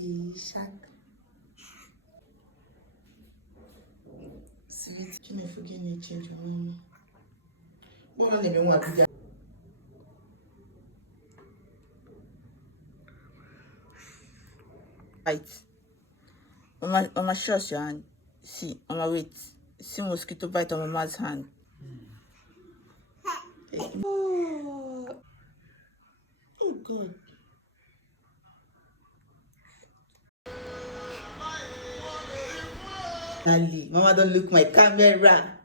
the shark. Sweet, can I forget to change your name? What on the one? Right. On my shoes, your hand. See, on my weight. See mosquito bite on Mama's hand. Oh, oh God. Ali, Mama don't look my camera.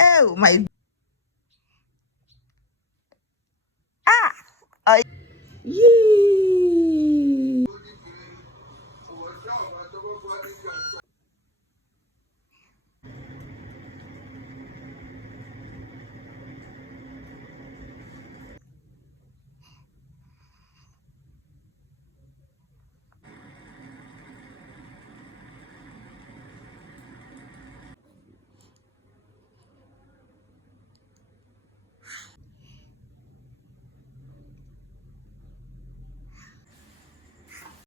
Oh my. Ah. Yee.